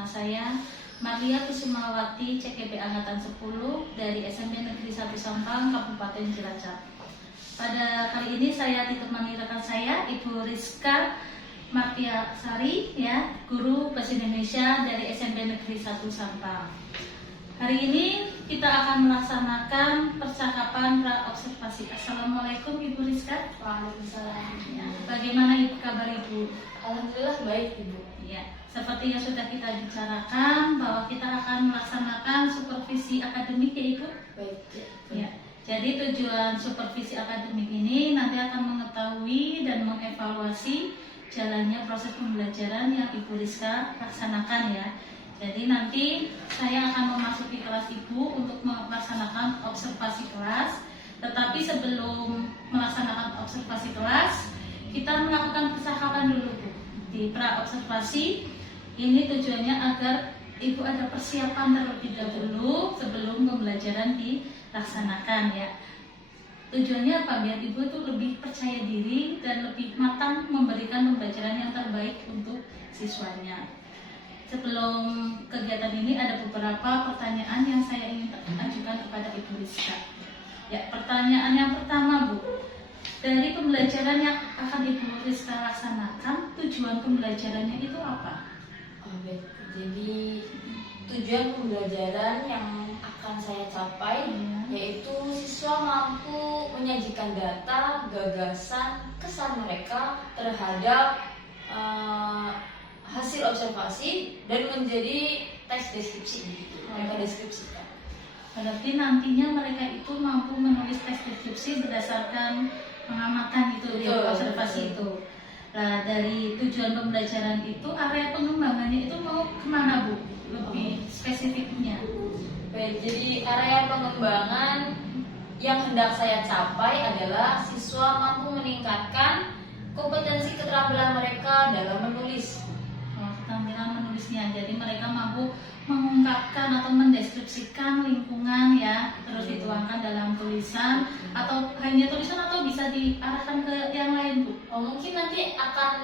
nama saya Maria Kusumawati, CKP Angkatan 10 dari SMP Negeri 1 Sampang, Kabupaten Cilacap. Pada kali ini saya ditemani rekan saya, Ibu Rizka Martiasari, ya, guru Bahasa Indonesia dari SMP Negeri 1 Sampang. Hari ini kita akan melaksanakan percakapan pra-observasi. Assalamualaikum Ibu Rizka. Waalaikumsalam. Ya, bagaimana kabar Ibu? Alhamdulillah baik Ibu. Ya, seperti yang sudah kita bicarakan bahwa kita akan melaksanakan supervisi akademik ya Ibu. Baik. Ya, jadi tujuan supervisi akademik ini nanti akan mengetahui dan mengevaluasi jalannya proses pembelajaran yang Ibu Rizka laksanakan ya. Jadi nanti saya akan memasuki kelas Ibu untuk melaksanakan observasi kelas. Tetapi sebelum melaksanakan observasi kelas, kita melakukan percakapan dulu Bu. Di pra-observasi ini tujuannya agar Ibu ada persiapan terlebih dahulu sebelum pembelajaran dilaksanakan ya. Tujuannya apa? Biar Ibu itu lebih percaya diri dan lebih matang memberikan pembelajaran yang terbaik untuk siswanya. Sebelum kegiatan ini ada beberapa pertanyaan yang saya ingin ajukan kepada Ibu Rizka. Ya, pertanyaan yang pertama Bu, dari pembelajaran yang akan Ibu Rizka laksanakan, tujuan pembelajarannya itu apa? Baik. Jadi tujuan pembelajaran yang akan saya capai yaitu siswa mampu menyajikan data, gagasan, kesan mereka terhadap hasil observasi dan menjadi teks deskripsi gitu. Mereka deskripsikan. Berarti nantinya mereka itu mampu menulis teks deskripsi berdasarkan pengamatan itu, ya, observasi itu. Nah, dari tujuan pembelajaran itu, area pengembangannya itu mau kemana Bu? Lebih spesifiknya. Baik, jadi area pengembangan yang hendak saya capai adalah siswa mampu meningkatkan kompetensi keterampilan mereka dalam menulis. Keterampilan menulisnya, jadi mereka mampu mengungkapkan atau mendeskripsikan lingkungan ya, terus dituangkan dalam tulisan atau hanya tulisan atau bisa diarahkan ke yang lain Bu? Mungkin nanti akan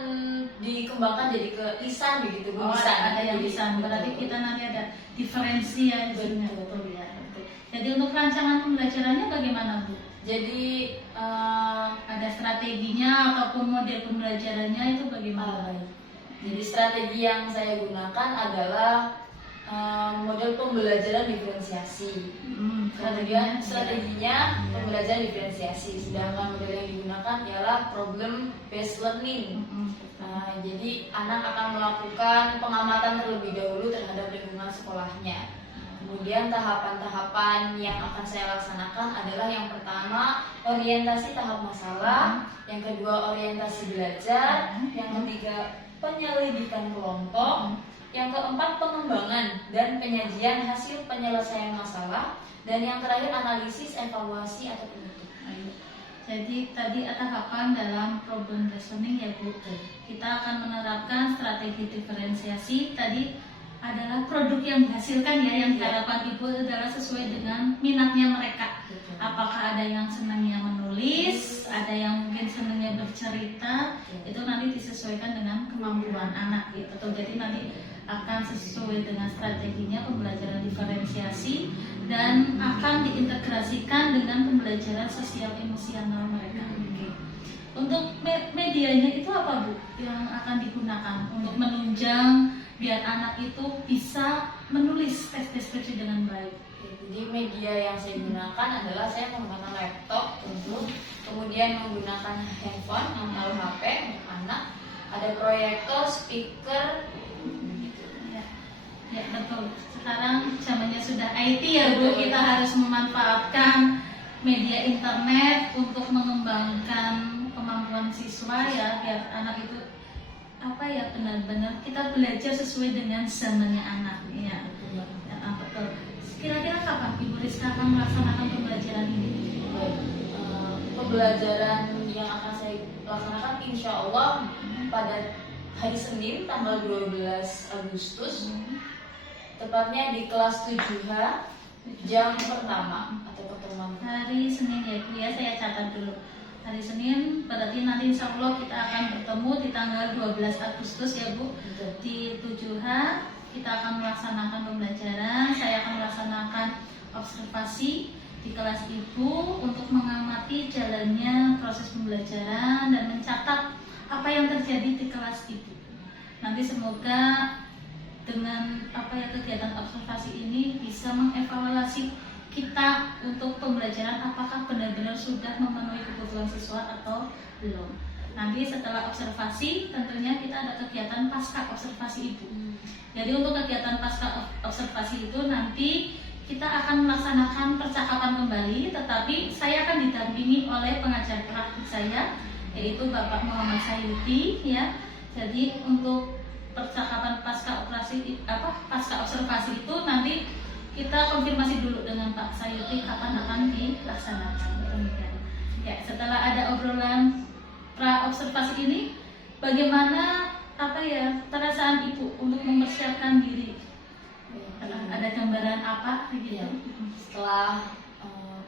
dikembangkan jadi ke lisan begitu Bu. Ada yang lisan, berarti kita nanti ada diferensi ya isinya. Betul ya. Betul. Jadi untuk rancangan pembelajarannya bagaimana Bu? Jadi ada strateginya ataupun model pembelajarannya itu bagaimana? Jadi strategi yang saya gunakan adalah model pembelajaran diferensiasi. Kemudian strateginya pembelajaran diferensiasi. Sedangkan model yang digunakan ialah problem based learning. Jadi anak akan melakukan pengamatan terlebih dahulu terhadap lingkungan sekolahnya. Kemudian tahapan-tahapan yang akan saya laksanakan adalah yang pertama orientasi tahap masalah, yang kedua orientasi belajar, yang ketiga penyelidikan kelompok, yang keempat pengembangan dan penyajian hasil penyelesaian masalah, dan yang terakhir analisis, evaluasi atau penutup. Jadi tadi ada tahapan dalam problem reasoning ya Bu. Kita akan menerapkan strategi diferensiasi. Tadi adalah produk yang dihasilkan ya, yang harapan Ibu adalah sesuai dengan minatnya mereka. Apakah ada yang senangnya menulis, ada yang mungkin senangnya bercerita, itu nanti disesuaikan dengan kemampuan anak gitu. Jadi nanti akan sesuai dengan strateginya pembelajaran diferensiasi dan akan diintegrasikan dengan pembelajaran sosial emosional mereka. Untuk medianya itu apa Bu yang akan digunakan untuk menunjang biar anak itu bisa menulis teks deskripsi dengan baik? Jadi media yang saya gunakan adalah saya menggunakan laptop tentu, kemudian menggunakan handphone atau HP untuk anak, ada proyektor, speaker. Ya betul. Sekarang zamannya sudah IT ya Bu, kita harus memanfaatkan media internet untuk mengembangkan kemampuan siswa ya, biar anak itu benar-benar kita belajar sesuai dengan zamannya anak ya. Betul. Kira-kira kapan Ibu Rizka akan melaksanakan pembelajaran ini? Pembelajaran yang akan saya laksanakan insya Allah pada hari Senin tanggal 12 Agustus, tepatnya di kelas 7H jam pertama atau pertemuan. Hari Senin ya Bu ya, saya catat dulu. Hari Senin berarti nanti insya Allah kita akan bertemu di tanggal 12 Agustus ya Bu. Di 7H kita akan melaksanakan pembelajaran. Saya akan melaksanakan observasi di kelas Ibu untuk mengamati jalannya proses pembelajaran dan mencatat apa yang terjadi di kelas Ibu. Nanti semoga dengan kegiatan observasi ini bisa mengevaluasi kita untuk pembelajaran apakah benar-benar sudah memenuhi kebutuhan siswa atau belum. Nanti setelah observasi tentunya kita ada kegiatan pasca observasi Ibu. Jadi untuk kegiatan pasca observasi itu nanti kita akan melaksanakan percakapan kembali, tetapi saya akan didampingi oleh pengajar praktik saya, yaitu Bapak Muhammad Sayuti, ya. Jadi untuk percakapan pasca observasi itu nanti kita konfirmasi dulu dengan Pak Sayuti kapan akan dilaksanakan. Ya, setelah ada obrolan pra observasi ini, bagaimana perasaan Ibu untuk mempersiapkan diri? Ada gambaran apa gitu? Ya, setelah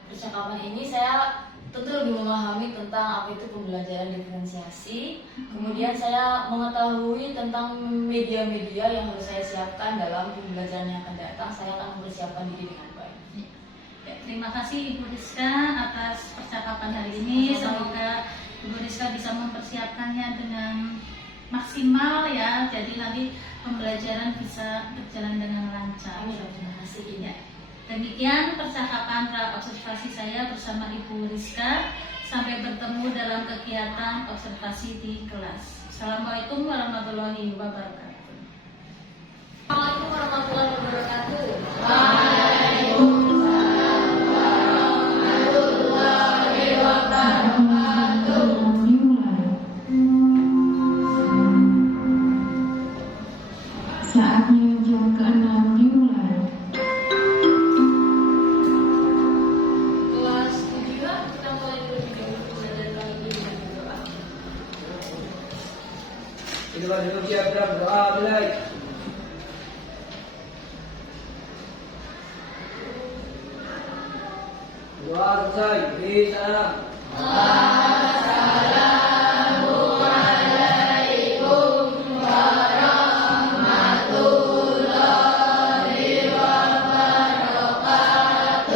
percakapan ini saya tentu lebih memahami tentang apa itu pembelajaran diferensiasi. Kemudian saya mengetahui tentang media-media yang harus saya siapkan dalam pembelajaran yang akan datang. Saya akan mempersiapkan diri dengan baik. Ya, terima kasih Ibu Rizka atas percakapan hari ini. Semoga Ibu Rizka bisa mempersiapkannya dengan maksimal ya. Jadi nanti pembelajaran bisa berjalan dengan lancar. Terima kasih. Ya. Demikian percakapan pra observasi saya bersama Ibu Rizka. Sampai bertemu dalam kegiatan observasi di kelas. Assalamualaikum warahmatullahi wabarakatuh. Assalamualaikum warahmatullahi wabarakatuh. Saatnya jam ke-6 dimulai. Kelas 7 kita mulai terlebih dahulu belajar kali ini dengan berdoa. Kita duduk siap dalam doa mulai. Doa selesai. Beri salam.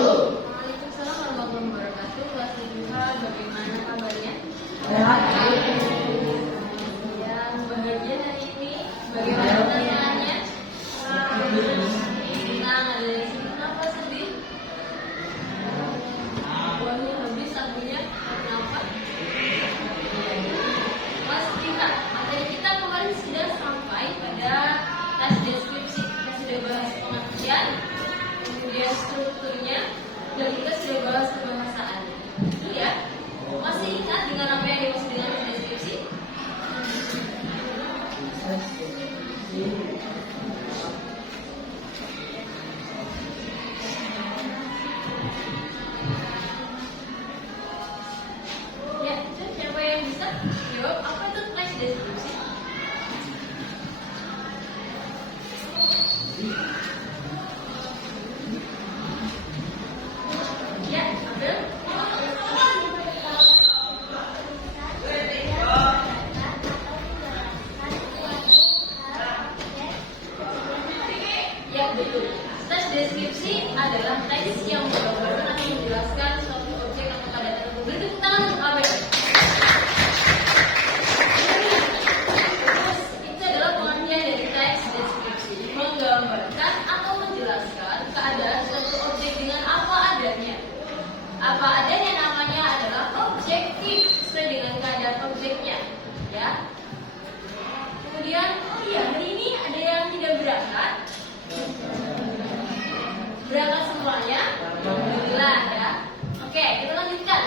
Waalaikumsalam warahmatullahi wabarakatuh. Kelas 7 bagaimana kabarnya? Yang bahagia hari ini, bagaimana tantangannya? Senang ada di sini. Kenapa sedih? Buahnya habis, sabunya kenapa? Mas kita, materi kita kemarin sudah sampai pada tes deskripsi. Kita sudah bahas pengertian, kemudian strukturnya, dan kita sudah bahas kebahasaan. Itu ya. Masih ingat dengan apa yang dimaksud dengan deskripsi? Ya, siapa yang bisa jawab apa itu tes deskripsi? Ya, Abel. Ya, betul. Tes deskripsi adalah tes yang menggambarkan atau menjelaskan suatu objek atau keadaan tertentu. Beri tepuk tangan untuk Abel. Terus, itu adalah pengertian dari tes deskripsi, menggambarkan atau menjelaskan keadaan suatu objek dengan apa adanya. Apa adanya namanya adalah objektif sesuai dengan keadaan objeknya, ya. Kemudian, hari ini ada yang tidak berangkat. Berangkat semuanya? Alhamdulillah ya. Oke, kita lanjutkan.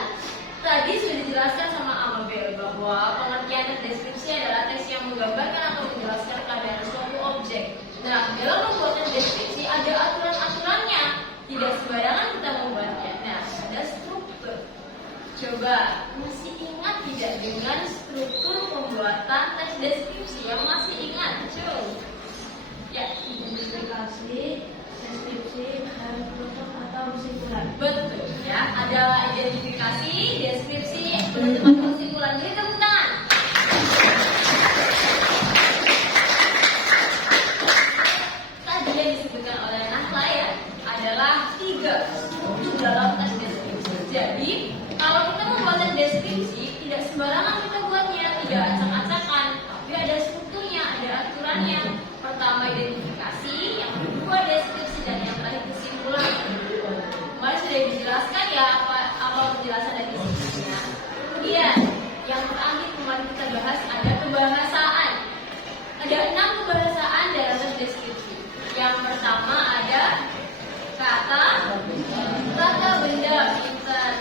Tadi sudah dijelaskan sama Amabel bahwa pengertian deskripsi adalah teks yang menggambarkan atau menjelaskan keadaan suatu objek. Nah, dalam membuat deskripsi ada aturan-aturannya. Tidak sembarangan kita membuatnya. Nah, ada struktur. Coba, masih ingat tidak dengan struktur pembuatan teks deskripsi? Yang masih ingat? Coba. Ya, Identifikasi, deskripsi, dan penutup atau kesimpulan. betul ya. Ada identifikasi, deskripsi, penutup atau kesimpulan. Jadi tepuk tangan. disebutkan oleh Nahla ya adalah 3 struktur dalam tes deskripsi. Jadi kalau kita membuat tes deskripsi tidak sembarangan kita buatnya, tidak acak-acakan, tapi ada strukturnya, ada aturannya. Pertama identifikasi, yang kedua deskripsi, dan yang terakhir kesimpulan. Kemarin sudah dijelaskan ya apa penjelasan dari deskripsinya. Kemudian yang terakhir kemarin kita bahas ada kebahasaan. Ada 6 kebahasaan dalam tes deskripsi. Yang pertama ada kata benda, pintar,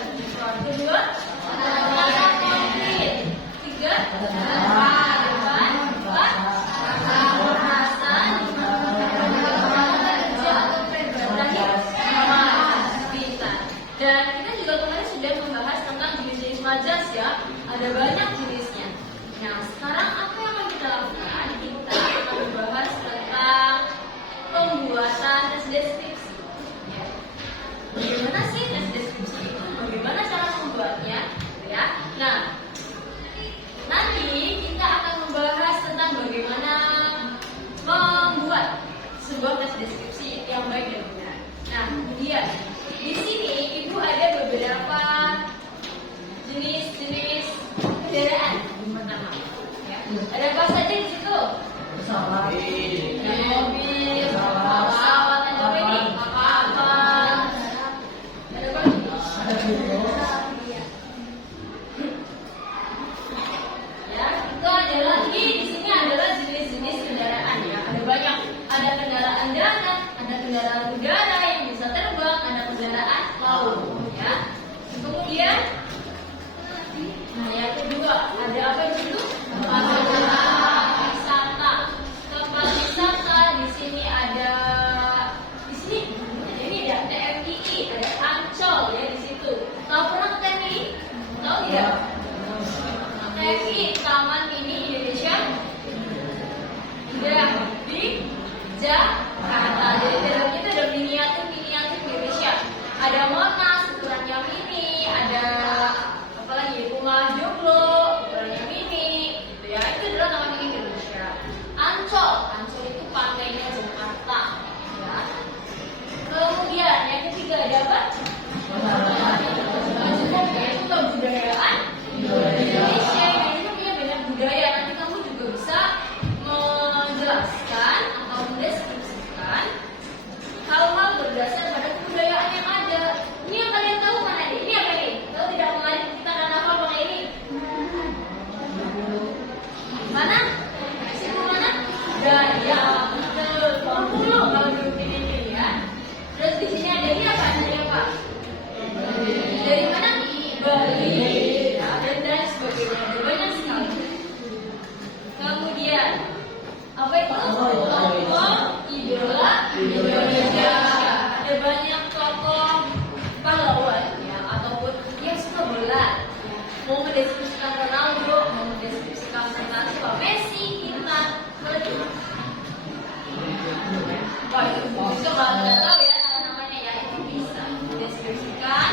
kedua kata konkret, 3 depan, 4 kata perasaan, kata kerja atau perbuatan, pintar. Dan kita juga kemarin sudah membahas tentang jenis-jenis majas ya. Ada banyak jenisnya. Nah, sekarang apa yang akan kita lakukan? Kita akan membahas tentang pembuatan tes deskripsi. Ya. Bagaimana sih tes deskripsi itu? Bagaimana cara membuatnya? Ya. Nah, nanti kita akan membahas tentang bagaimana membuat sebuah tes deskripsi yang baik dan benar. Nah, kemudian di sini Ibu ada beberapa jenis-jenis kendaraan. Pertama, ya. Ada apa saja di situ? Pesawat, ada mobil, pesawat, ada apa ini? Kapal, ada apa? Ya, itu adalah di sini adalah jenis-jenis kendaraan ya. Ada banyak. Ada kendaraan darat, ada kendaraan udara yang bisa terbang, ada kendaraan laut. Ya. Kemudian nah, yang kedua, ada apa di situ? Tempat wisata. Tempat wisata di sini ada ini ada TMII, ada Ancol ya di situ. Tahu pernah ke TMII? Tahu tidak? TMII Taman Mini Indonesia. Sudah di Jakarta. Jadi dalamnya itu ada miniatur Indonesia. Ada Monas, ukurannya mini, ada apa lagi? Rumah Joglo, ukurannya mini, gitu ya. Itu adalah Taman Mini Indonesia. Ancol itu pantainya Jakarta. Ya. Kemudian yang ketiga ada apa? Yaitu kebudayaan Indonesia. Ini punya banyak budaya. Nanti kamu juga bisa menjelaskan atau mendeskripsikan hal-hal berdasar pada kebudayaan yang ada. Ini yang kalian tahu mana nih? Ini apa nih? Tahu tidak kemarin kita akan hafal pakai ini? Mana? Siapa mana? Budaya. Betul. 20 kalau di ini ya. Terus di sini ada ini apa? Ada apa? Dari mana? Bali. Dan sebagainya. Ada banyak sekali. Kemudian apa itu? Tokoh idola Indonesia. Ada banyak tokoh pahlawan ya, ataupun yang suka bola. Ya. Mau mendeskripsikan Ronaldo, mau mendeskripsikan tentang siapa? Messi, kita. Wah itu bisa kalau nggak tahu ya namanya ya, itu bisa mendeskripsikan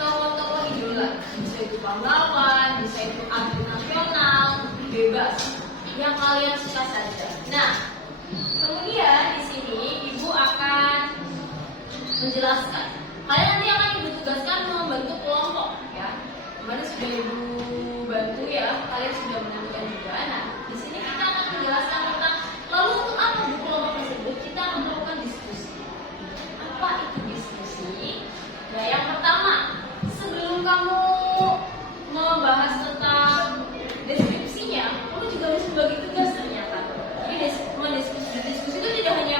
tokoh-tokoh idola. Bisa itu pahlawan, bisa itu atlet nasional, bebas. Yang kalian suka saja. Nah, kemudian di sini Ibu akan menjelaskan. Kalian nanti akan Ibu tugaskan membentuk kelompok, ya. Kemarin sudah Ibu bantu ya. Kalian sudah menentukan juga. Nah, di sini kita akan menjelaskan tentang lalu untuk apa di kelompok tersebut kita akan melakukan diskusi. Apa itu diskusi? Nah, yang pertama, sebelum kamu membahas tentang deskripsinya, kamu juga harus membagi tugas ternyata. Jadi diskusi itu tidak hanya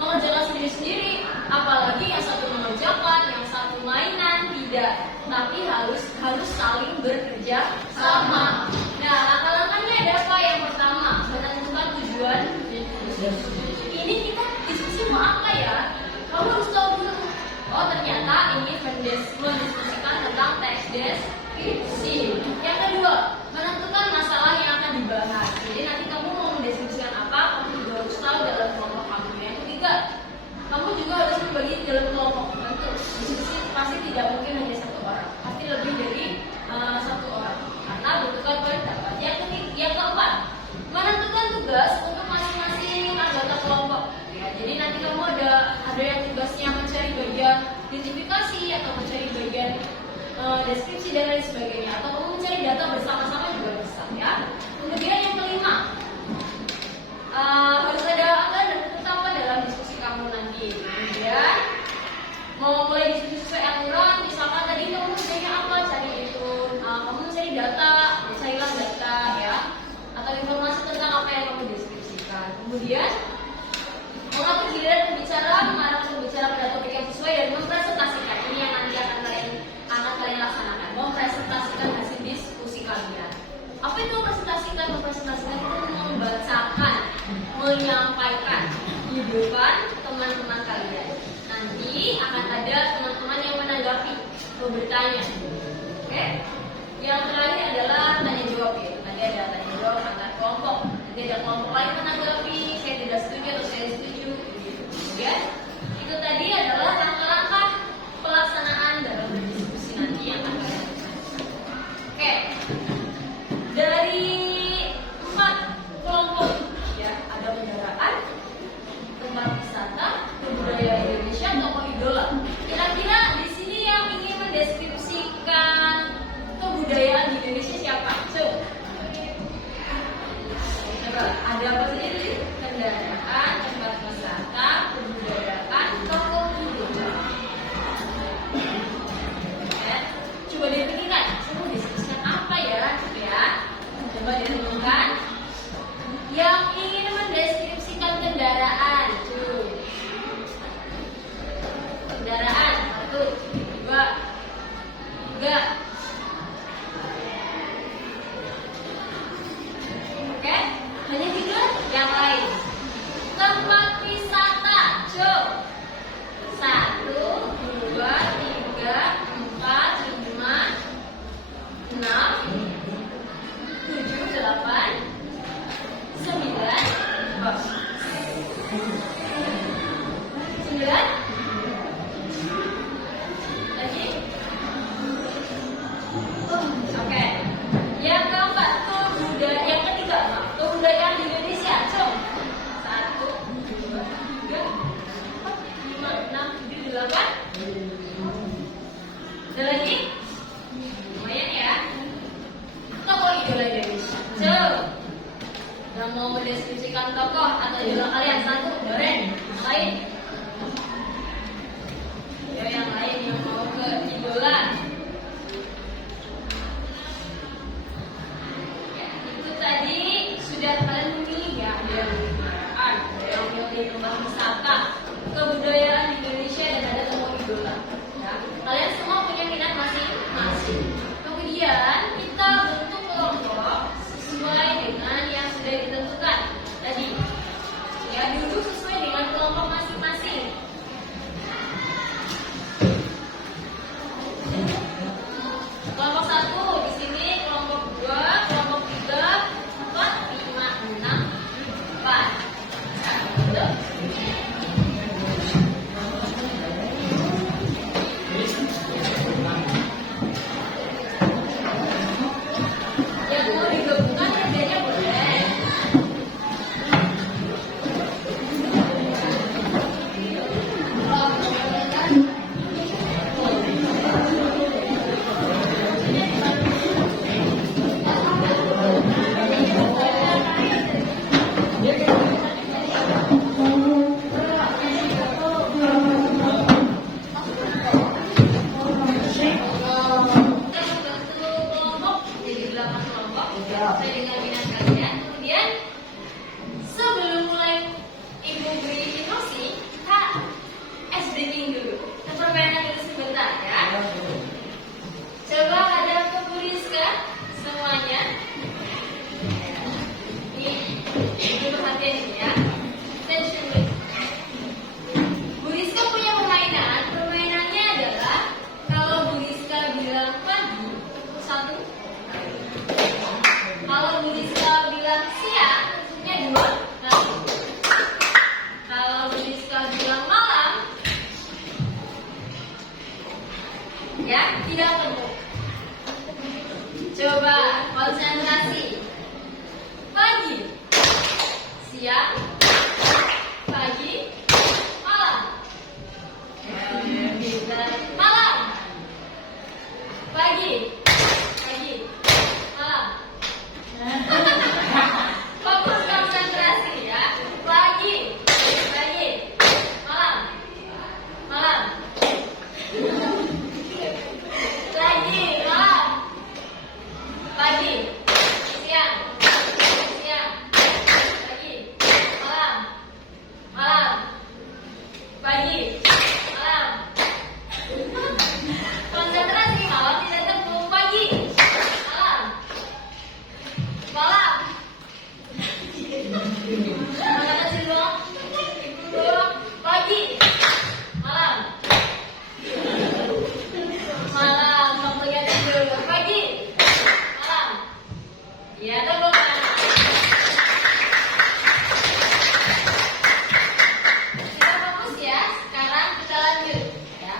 mengerjakan sendiri-sendiri, apalagi yang satu mengerjakan, yang satu mainan, tidak, tapi harus saling bekerja sama. Nah, langkah-langkahnya ada apa? Yang pertama, menentukan tujuan diskusi. Ini kita diskusi mau apa ya? Kamu harus tahu dulu. Oh, ternyata ini mendiskusikan tentang teks deskripsi. Yang kedua, menentukan masalah yang akan dibahas. Jadi nanti kamu mau mendeskripsikan apa, kamu juga harus tahu dalam kelompok kamu. Yang ketiga, kamu juga harus membagi dalam kelompok. Tentu diskusi pasti tidak mungkin hanya satu orang, pasti lebih dari satu orang. Karena butuhkan identifikasi atau mencari bagian deskripsi dan lain sebagainya, atau kamu mencari data bersama-sama juga bisa ya. Kemudian yang kelima, harus ada aturan dan ketetapan dalam diskusi kamu nanti. Kemudian mau mulai diskusi sesuai aturan, misalkan tadi kamu mencari apa, cari itu, kamu mencari data, carilah data ya, atau informasi tentang apa yang kamu deskripsikan. Kemudian mengatur giliran pembicara, mengarahkan pembicara pada topik yang sesuai dan mempresentasikan. Ini yang nanti akan kalian laksanakan, mempresentasikan hasil diskusi kalian. Apa itu mempresentasikan? Mempresentasikan itu membacakan, menyampaikan di depan teman-teman kalian. Nanti akan ada teman-teman yang menanggapi atau bertanya. Oke? Yang terakhir adalah tanya jawab ya. Nanti ada tanya jawab antar kelompok. Nanti ada kelompok lain menanggapi, saya tidak setuju atau saya setuju. Ya, itu tadi adalah langkah-langkah pelaksanaan dalam berdiskusi nanti yang akan kalian lakukan. Oke, dari 4 kelompok ya, ada kendaraan, tempat wisata, kebudayaan Indonesia, tokoh idola. Kira-kira di sini yang ingin mendeskripsikan kebudayaan di Indonesia siapa? Coba, ada apa saja tadi? Kendaraan, tempat wisata, kebudayaan, tokoh idola. Ya, coba dipikirkan, saya mau diskusikan apa ya? Coba ditentukan. Yang ingin mendeskripsikan kendaraan, kendaraan, 1, 2, 3. Oke, hanya 3 yang lain. Tempat wisata, cuk. 1, 2, 3, 4, 5, 6, 7, 8, 9, 9. Lagi. Oke. Yang keempat, yang ketiga, kebudayaan Indonesia, cuk. 1, 2, 3, 4, 5, 6, 7, 8. Ada lagi? Lumayan ya. Tokoh idola Indonesia, cuk. Yang mau mendeskripsikan tokoh atau idola kalian, 1, Doren. Yang lain? Ya, yang lain yang mau ke idola. Ya, itu tadi sudah kalian memilih ya. Ada yang memilih kendaraan, ada yang memilih tempat wisata, kebudayaan Indonesia, dan ada tokoh idola. Ya, kalian semua punya minat masing-masing. Kemudian kita bentuk kelompok sesuai dengan yang sudah ditentukan tadi. Ya, duduk sesuai dengan kelompok masing-masing. Kelompok 1 di sini, kelompok 2, kelompok 3, 4, 5, 6, 4. Betul? Yang mau digabungkan kerjanya boleh. Ya, tidak perlu. Coba konsentrasi. Pagi, siang, pagi, malam. Pagi. Malam. Konsentrasi, malam tidak tepung. Pagi. Malam. Malam. Konsentrasi dong. Pagi. Malam. Malam. Waktunya tidur. Pagi. Malam. Ya, tepuk tangan. Kita fokus ya. Sekarang kita lanjut ya.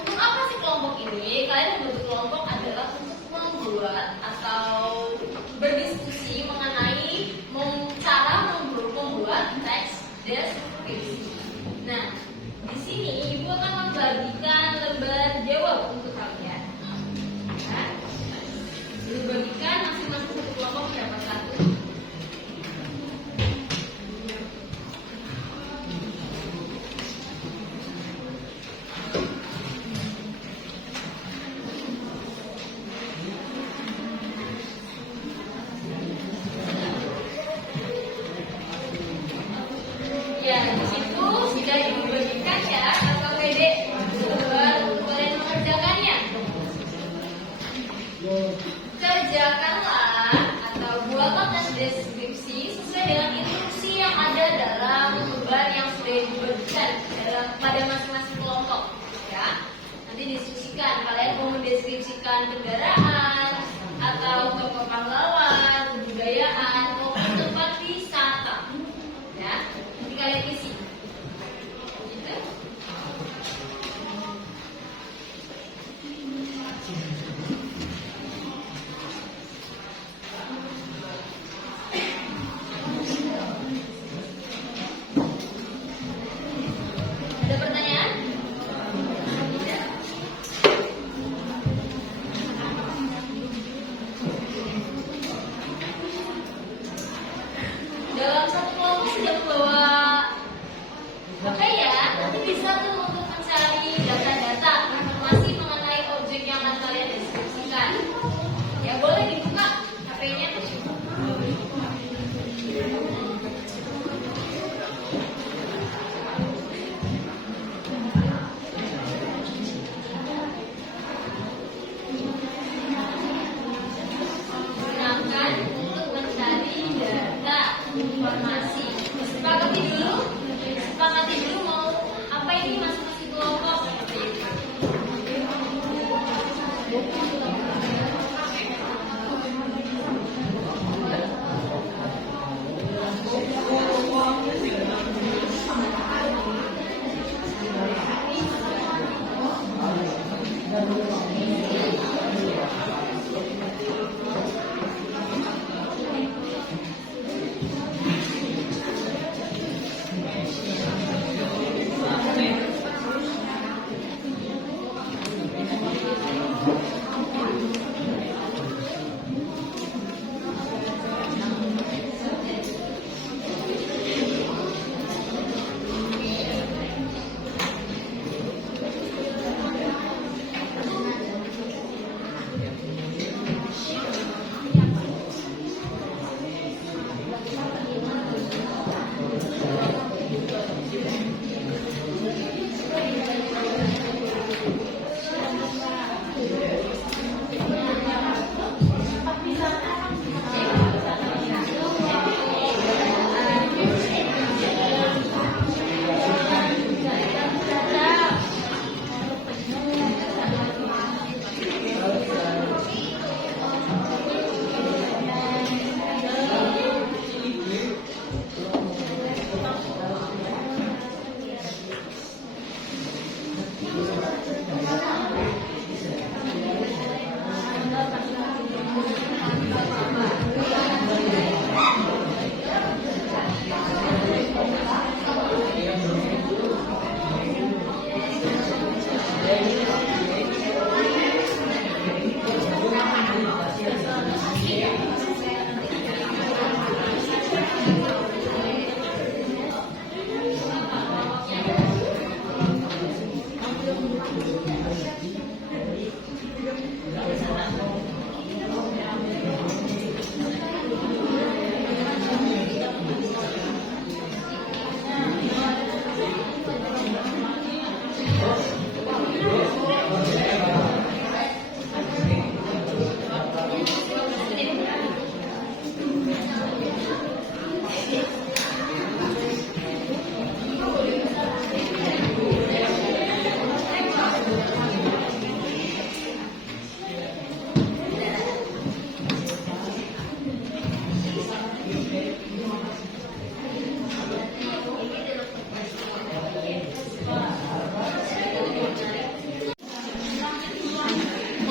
Untuk apa sih kelompok ini? Kalian membentuk kelompok adalah untuk membuat atau berdiskusi mengenai cara membuat teks deskripsi. Nah, di sini ibu akan membagikan lembar jawab untuk kalian. Ya. Ibu bagikan masing-masing satu kelompok dapat satu. Ya, di situ sudah dibagikan ya KKPD. Baru kalian mengerjakannya. Kerjakanlah atau buatlah tes deskripsi sesuai dengan instruksi yang ada dalam lembar yang sudah dibagikan pada masing-masing kelompok. Ya, nanti diskusikan. Kalian mau mendeskripsikan kendaraan atau tokoh pahlawan, kebudayaan, maupun tempat wisata. Ya, nanti kalian isi. Gitu. Ada pertanyaan? Tidak. Dalam satu kelompok sudah membawa HP ya, nanti bisa tuh untuk mencari data-data informasi mengenai objek yang akan kalian deskripsikan. Ya boleh dibuka HP-nya. Gunakan untuk mencari data informasi. Sepakati dulu mau apa ini masing-masing kelompok seperti itu.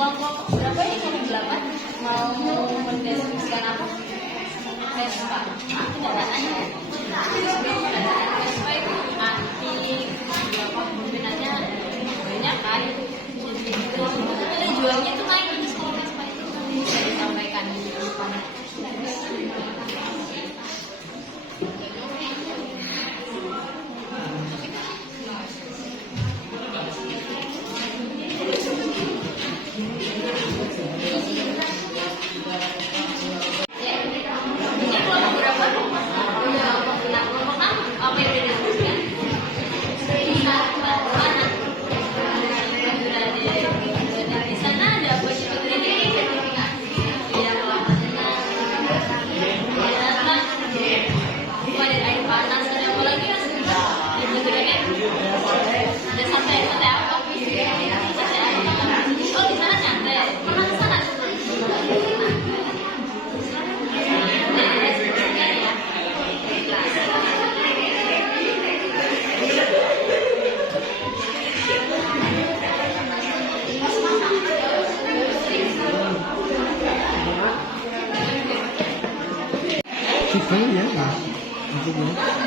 kelompok berapa ini? Kelompok 8 mau mendeskripsikan apa? Vespa. Kendaraannya ya. Kendaraan Vespa itu antik, peminatnya banyak kan. Jadi itu jualnya tuh main di sini Vespa itu bisa disampaikan di depan. Gitu ya, gitu ya.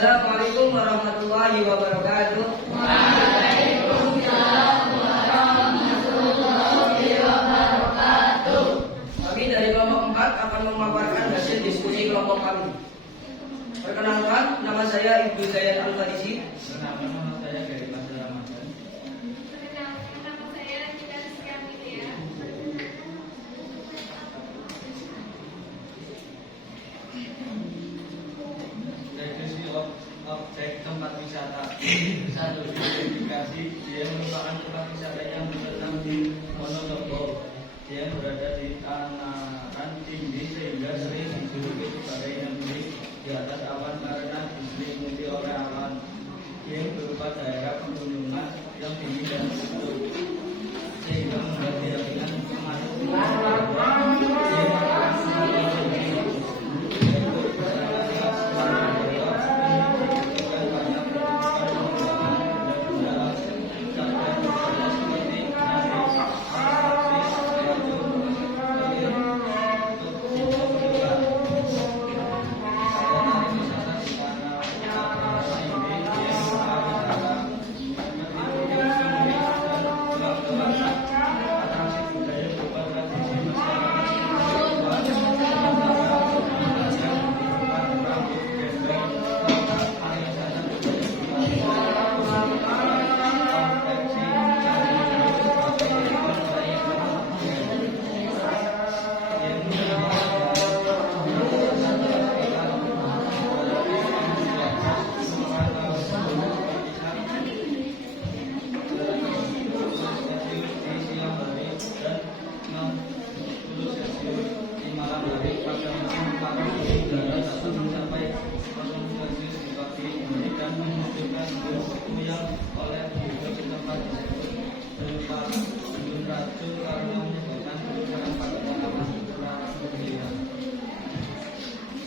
Assalamualaikum warahmatullahi wabarakatuh. Kami dari kelompok 4 akan memaparkan hasil diskusi kelompok kami. Perkenalkan, nama saya Ibu Zayan Al-Fadisi. Perkenalkan, nama saya Gary Pasir Ramadan. Definisi objek tempat wisata. 1. Identifikasi. Dia merupakan tempat wisata yang terletak di Wonosobo yang berada di dataran tinggi sehingga sering dijuluki sebagai negeri di atas awan karena diselimuti oleh awan yang berupa daerah pegunungan yang tinggi dan subur sehingga membuat keyakinan pengaruh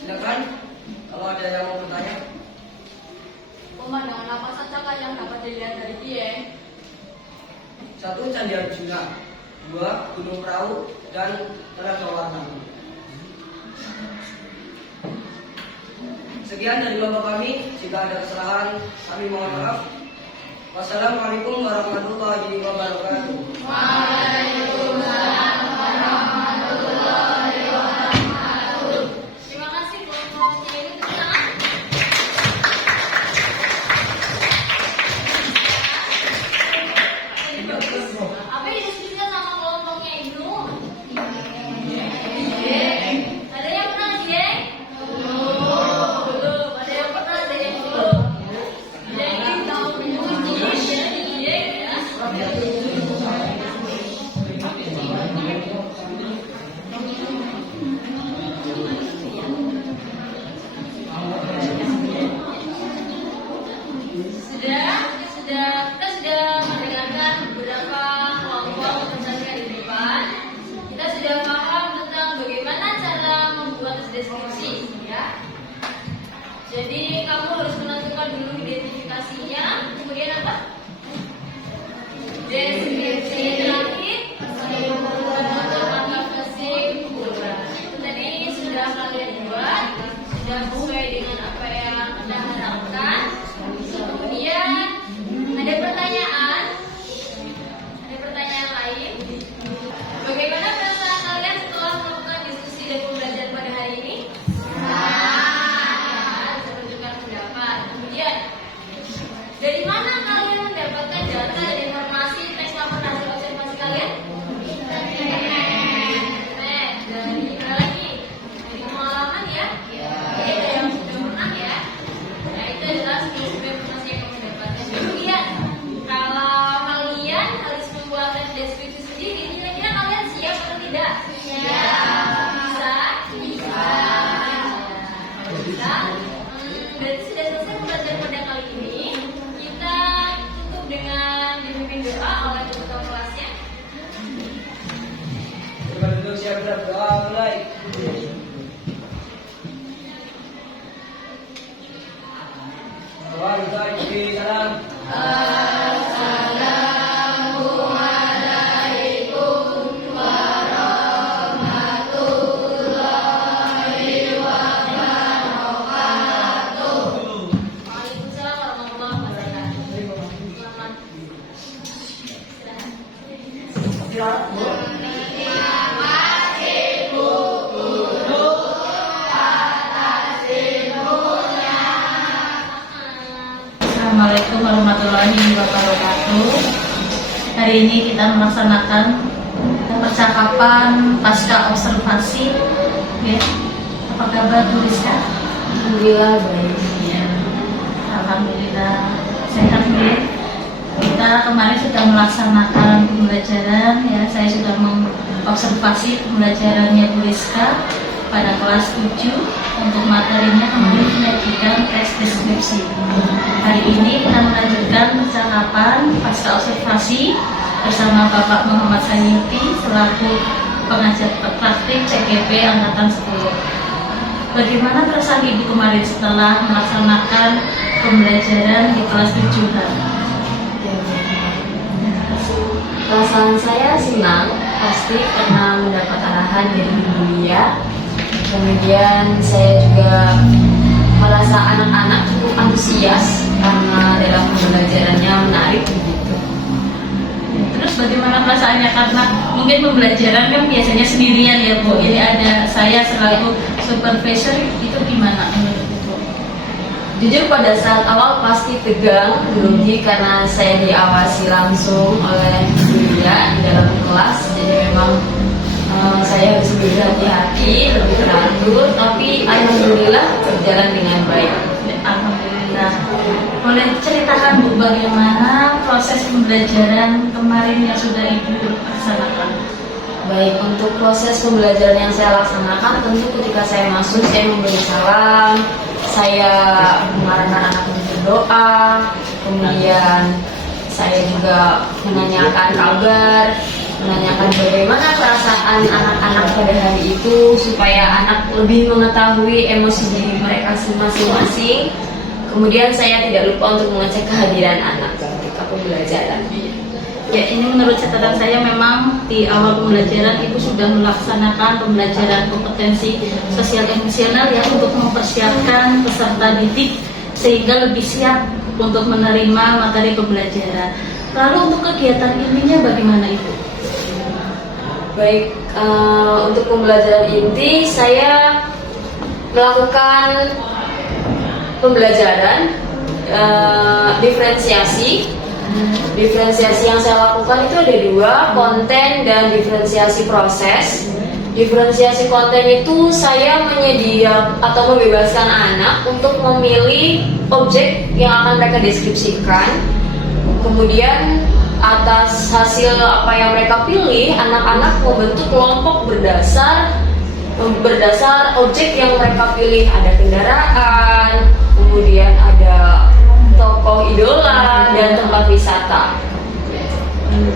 Silakan, kalau ada yang mau bertanya. Pemandangan apa saja yang dapat dilihat dari Dieng? 1. Candi Arjuna. 2. Gunung Perahu dan Telaga Warna. Sekian dari kelompok kami. Jika ada kesalahan, kami mohon maaf. Wassalamualaikum warahmatullahi wabarakatuh. Terima kasih kelompoknya ini tepuk tangan. Ini bagus. Apa yang diskusikan sama kelompoknya Ibnu? Dieng. Ada yang pernah Dieng? Belum. Ada yang pernah Dieng belum? Dieng ini tahu Dieng ya. Kita sudah mendengarkan beberapa kelompok pertanyaan di depan. Kita sudah paham tentang bagaimana cara membuat deskripsi, ya. Jadi kamu harus menentukan dulu identifikasinya, kemudian apa? Deskripsi terakhir, kesimpulan. Itu tadi sudah kalian buat, sudah sesuai dengan apa yang Anda harapkan. Kemudian ada pertanyaan lain. Bagaimana perasaan kalian setelah melakukan diskusi dan pembelajaran pada hari ini? Bisa menunjukkan pendapat. Kemudian dari mana kalian mendapatkan data dan informasi teks laporan hasil observasi kalian? Dari mana lagi? Dari pengalaman ya? Dari yang sudah pernah ya? Nah itu adalah sumber informasi yang kamu dapatkan. Kemudian kalau kalian harus membuat tes deskripsi sendiri, kira-kira kalian siap atau tidak? Bisa? Bisa. Berarti sudah selesai pembelajaran pada kali ini. Kita tutup dengan dipimpin doa oleh ketua kelasnya. Coba duduk, siap berdoa, mulai. Doa kita ikuti salam. wabarakatuh. Hari ini kita melaksanakan percakapan pasca observasi. Ya. Apa kabar Bu Rizka? Alhamdulillah baik. Ya. Alhamdulillah sehat ya. Kita kemarin sudah melaksanakan pembelajaran ya. Saya sudah mengobservasi pembelajarannya Bu Rizka pada kelas 7 untuk materinya, kemudian menyajikan tes deskripsi. Hari ini kita melanjutkan percakapan pasca observasi bersama Bapak Muhammad Sayuti selaku pengajar praktik CGP Angkatan 10. Bagaimana perasaan Ibu kemarin setelah melaksanakan pembelajaran di kelas 7? Perasaan saya senang pasti karena mendapat arahan dari Ibu Lia. Kemudian saya juga merasa anak-anak cukup antusias karena dalam pembelajarannya menarik begitu. Terus bagaimana perasaannya, karena mungkin pembelajaran kan biasanya sendirian ya Bu, ini ada saya selaku supervisor, itu gimana menurut Ibu? Jujur pada saat awal pasti tegang, grogi karena saya diawasi langsung oleh Ibu Lia di dalam kelas, jadi memang saya harus lebih hati-hati, lebih teratur, tapi alhamdulillah berjalan dengan baik. Alhamdulillah. Boleh ceritakan Bu bagaimana proses pembelajaran kemarin yang sudah Ibu laksanakan? Baik, untuk proses pembelajaran yang saya laksanakan, tentu ketika saya masuk, saya memberi salam, saya mengarahkan anak untuk berdoa, kemudian saya juga menanyakan kabar, menanyakan bagaimana perasaan anak-anak pada hari itu, supaya anak lebih mengetahui emosi diri mereka masing-masing. Kemudian saya tidak lupa untuk mengecek kehadiran anak ketika pembelajaran. Ya, ini menurut catatan saya memang di awal pembelajaran Ibu sudah melaksanakan pembelajaran kompetensi sosial emosional ya, untuk mempersiapkan peserta didik sehingga lebih siap untuk menerima materi pembelajaran. Lalu untuk kegiatan intinya bagaimana Ibu? Baik, untuk pembelajaran inti saya melakukan pembelajaran diferensiasi. Diferensiasi yang saya lakukan itu ada dua, konten dan diferensiasi proses. Diferensiasi konten itu saya menyediakan atau membebaskan anak untuk memilih objek yang akan mereka deskripsikan. Kemudian atas hasil apa yang mereka pilih, anak-anak membentuk kelompok berdasar objek yang mereka pilih. Ada kendaraan, kemudian ada tokoh idola dan tempat wisata.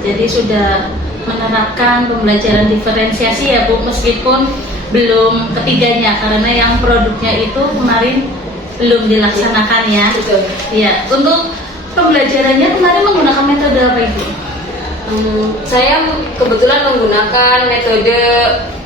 Jadi sudah menerapkan pembelajaran diferensiasi ya Bu, meskipun belum ketiganya karena yang produknya itu kemarin belum dilaksanakan ya. Betul. Ya, untuk pembelajarannya kemarin menggunakan metode apa Ibu? Saya kebetulan menggunakan metode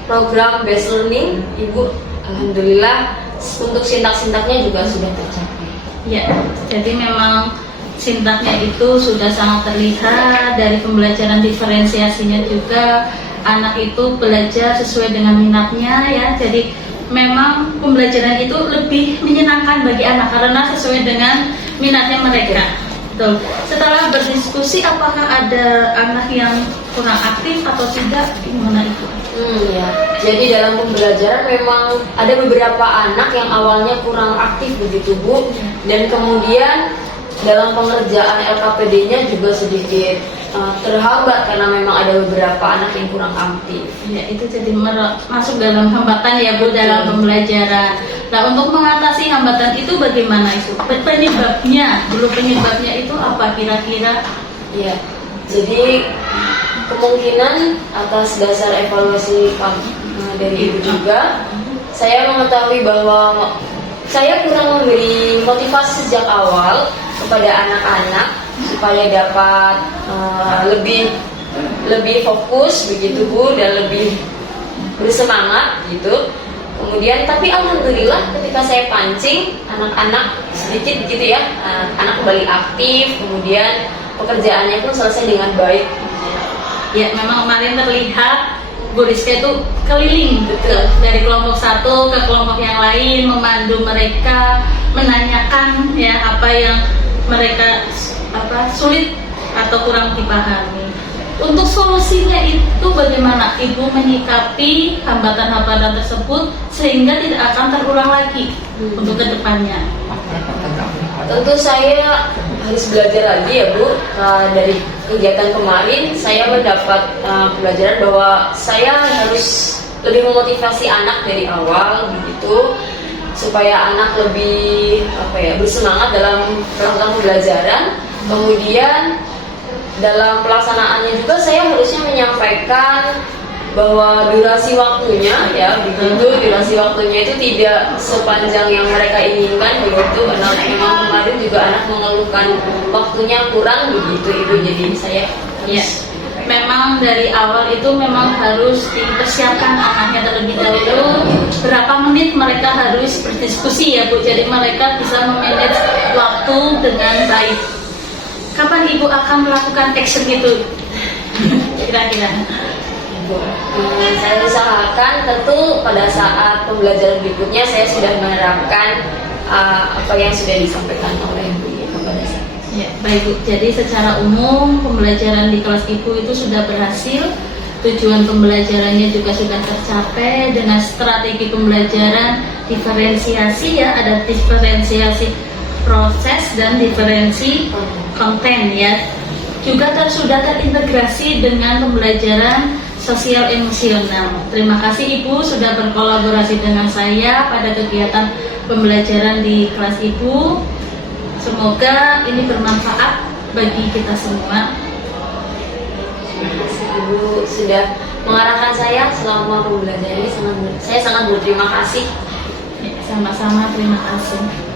program based learning, Ibu. Alhamdulillah untuk sintak-sintaknya juga sudah tercapai. Ya, jadi memang sintaknya itu sudah sangat terlihat dari pembelajaran diferensiasinya juga. Anak itu belajar sesuai dengan minatnya ya. Jadi memang pembelajaran itu lebih menyenangkan bagi anak karena sesuai dengan minatnya mereka. Betul. Setelah berdiskusi, apakah ada anak yang kurang aktif atau tidak? Gimana itu? Ya. Jadi dalam pembelajaran memang ada beberapa anak yang awalnya kurang aktif begitu Bu, dan kemudian dalam pengerjaan LKPD-nya juga sedikit terhambat karena memang ada beberapa anak yang kurang aktif. Ya, itu jadi masuk dalam hambatan ya Bu dalam pembelajaran. Nah, untuk mengatasi hambatan itu bagaimana itu? Penyebabnya, penyebabnya itu apa kira-kira? Ya, jadi kemungkinan atas dasar evaluasi kami dari Ibu juga, saya mengetahui bahwa saya kurang memberi motivasi sejak awal kepada anak-anak supaya dapat lebih fokus begitu Bu, dan lebih bersemangat gitu. Kemudian tapi alhamdulillah ketika saya pancing anak-anak sedikit gitu ya, anak kembali aktif, kemudian pekerjaannya pun selesai dengan baik. Ya, memang kemarin terlihat Bu Rizka itu keliling betul dari kelompok satu ke kelompok yang lain, memandu mereka, menanyakan ya apa yang mereka sulit atau kurang dipahami. Untuk solusinya itu bagaimana Ibu menyikapi hambatan-hambatan tersebut sehingga tidak akan terulang lagi untuk kedepannya? Tentu saya harus belajar lagi ya Bu. Dari kegiatan kemarin saya mendapat pelajaran bahwa saya harus lebih memotivasi anak dari awal begitu, supaya anak lebih bersemangat dalam melakukan pembelajaran. Kemudian dalam pelaksanaannya juga saya harusnya menyampaikan bahwa durasi waktunya durasi waktunya itu tidak sepanjang yang mereka inginkan begitu, karena memang kemarin juga anak mengeluhkan waktunya kurang begitu Ibu. Jadi saya memang dari awal itu memang harus dipersiapkan anaknya terlebih dahulu berapa menit mereka harus berdiskusi ya Bu, jadi mereka bisa memanage waktu dengan baik. Kapan Ibu akan melakukan action itu? Kira-kira? Saya usahakan tentu pada saat pembelajaran berikutnya saya sudah menerapkan apa yang sudah disampaikan oleh Bu kepada saya. Ya, baik Bu. Jadi secara umum pembelajaran di kelas Ibu itu sudah berhasil, tujuan pembelajarannya juga sudah tercapai dengan strategi pembelajaran diferensiasi ya, ada diferensiasi proses dan diferensi konten ya. Juga sudah terintegrasi dengan pembelajaran sosial emosional. Terima kasih Ibu sudah berkolaborasi dengan saya pada kegiatan pembelajaran di kelas Ibu. Semoga ini bermanfaat bagi kita semua. Ibu sudah mengarahkan saya selama pembelajaran ini, saya sangat berterima kasih. Sama-sama, terima kasih.